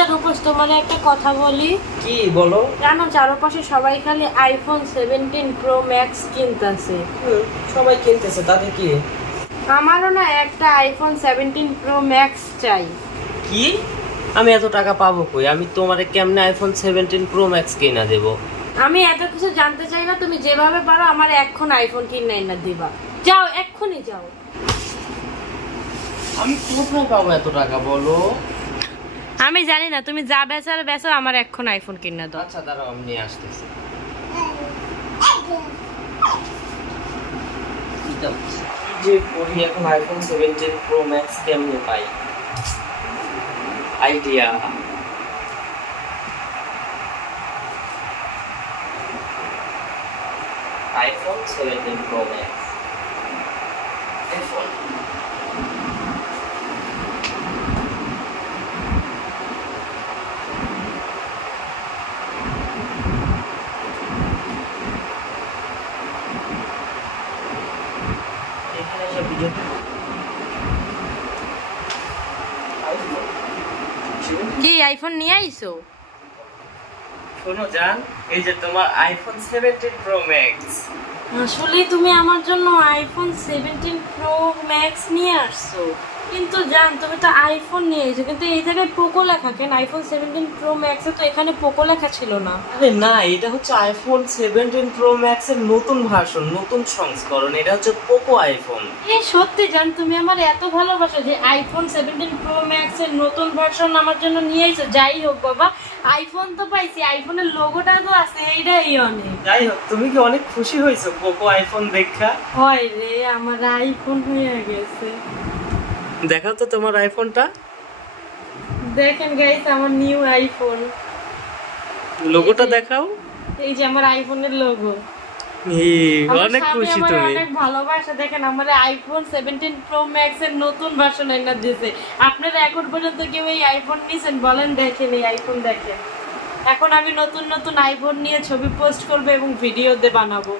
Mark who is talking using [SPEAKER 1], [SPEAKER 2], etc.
[SPEAKER 1] আচ্ছা রূপস তোমার একটা কথা বলি।
[SPEAKER 2] কি বলো?
[SPEAKER 1] জানো চারপাশে সবাই খালি আইফোন সেভেন্টিন প্রো ম্যাক্স কিনতেছে।
[SPEAKER 2] সবাই কিনতেছে তাতে কি?
[SPEAKER 1] আমারও না একটা আইফোন সেভেন্টিন প্রো ম্যাক্স চাই।
[SPEAKER 2] কি? আমি এত টাকা পাবো কই? আমি তোমারে কেমনে আইফোন সেভেন্টিন প্রো ম্যাক্স কিনা দেবো?
[SPEAKER 1] আমি এত কিছু জানতে চাই না তুমি যেভাবে পারো আমার এখন আইফোন কিনে না দিবা। যাও এক্ষুনি যাও।
[SPEAKER 2] আমি কোথায় পাবো এত টাকা বলো?
[SPEAKER 1] আমি জানি না, তুমি যা বেচার বেচো আমার এখন আইফোন কিনে দাও।
[SPEAKER 2] আচ্ছা দাঁড়াও, আমি নিয়ে আসতেছি। যে করি, এখন আইফোন সেভেন্টিন প্রো ম্যাক্স কেমনে পাই? Idea iPhone seventeen pro max iPhone এখানে সব ভিডিও আইফোন
[SPEAKER 1] কি আইফোন নিয়ে আইছো?
[SPEAKER 2] শোনো জান এই যে তোমার আইফোন সেভেন্টিন প্রো ম্যাক্স
[SPEAKER 1] আসলে তুমি আমার জন্য আইফোন সেভেন্টিন প্রো ম্যাক্স নিয়ে আসছো। কিন্তু জান তুমি তো আইফোন নিয়ে এসেছ কিন্তু এই জায়গায় পোকো লেখা কেন? আইফোন সেভেন্টিন প্রো ম্যাক্সে তো এখানে পোকো লেখা ছিল না।
[SPEAKER 2] আরে না এটা হচ্ছে আইফোন সেভেন্টিন প্রো ম্যাক্সের নতুন ভার্সন নতুন সংস্করণ এটা হচ্ছে পোকো আইফোন
[SPEAKER 1] এ সত্যি জান তুমি আমার এত ভালোবাসো যে আইফোন সেভেন্টিন প্রো ম্যাক্সের নতুন ভার্সন আমার জন্য নিয়ে আইছো যাই হোক বাবা আইফোন তো পাইছি আইফোনের লোগোটা তো আছে এইটাই অনেক।
[SPEAKER 2] যাই হোক তুমি কি অনেক খুশি হয়েছো? পোকো আইফোন দেখা?
[SPEAKER 1] হয় রে আমার আইফোন হয়ে গেছে।
[SPEAKER 2] দেখাও তো তোমার আইফোনটা
[SPEAKER 1] দেখেন গাইস আমার নিউ আইফোন
[SPEAKER 2] লোগোটা দেখাও।
[SPEAKER 1] এই যে আমার আইফোনের লোগো
[SPEAKER 2] অনেক খুশি তুমি।
[SPEAKER 1] অনেক ভালোবাসা। দেখেন আমার আইফোন সেভেন্টিন প্রো ম্যাক্স এর নতুন ভার্সন এনে দিয়েছে। আপনারা এখন পর্যন্ত কেউ এই আইফোন নিয়েছেন? বলেন দেখেন এই আইফোন দেখেন এখন আমি নতুন নতুন আইফোন নিয়ে ছবি পোস্ট করব এবং ভিডিও দিয়ে বানাবো।